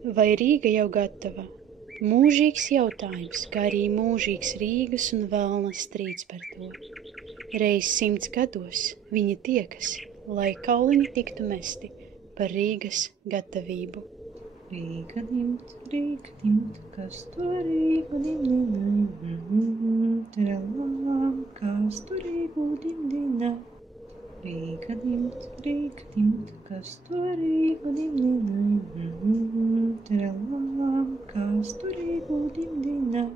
Vai Rīga jau gatava? Mūžīgs jautājums, kā arī mūžīgs Rīgas un Velna strīds par to. Reiz 100 gados viņi tiekas, lai kauliņi tiktu mesti par Rīgas gatavību. Rīga dimt, kas to Rīgu dimdina, trelalam, kas to Rīgu dimdina. Rīga dimt, kas to Rīgu dimdina, trelalam, kas to Rīgu dimdina.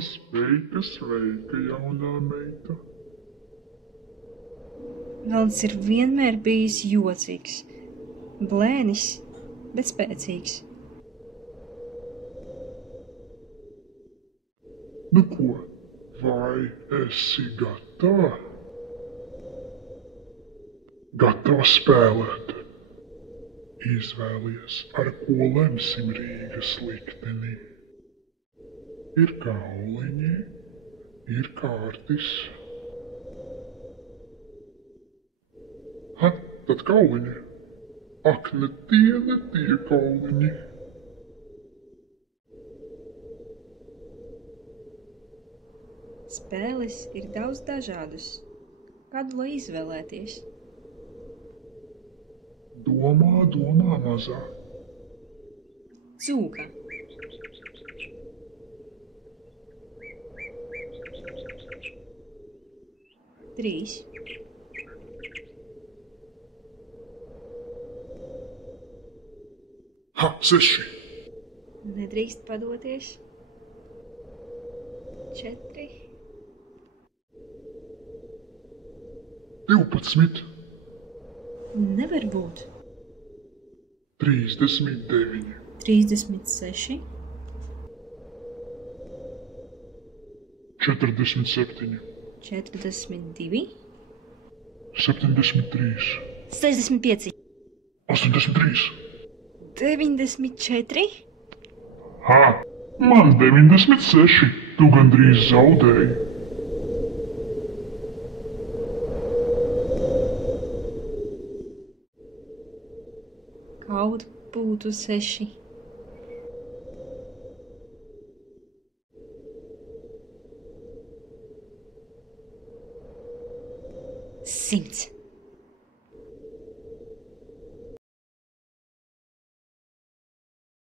Sveika, sveika, jaunā meita. Velns ir vienmēr bijis jocīgs, blēnis, bet spēcīgs. Nu ko, vai esi gatava? Gatava spēlēt? Izvēlies, ar ko lemsim Rīgas likteni. Ir kauliņi, ir kārtis. Ha, tad kauliņi. Ak, ne tie kauliņi. Spēles ir daudz dažādas. Kādu lai izvēlēties? Domā, mazā. Cūka. Trīs. Ha, 6. Nedrīkst padoties. 4. 12. Nevar būt. 39. 36. 47. 42. 73. 65. 83. 94. Ha, man 96. Tu gandrīz zaudēji. Kaut būtu 6. 100.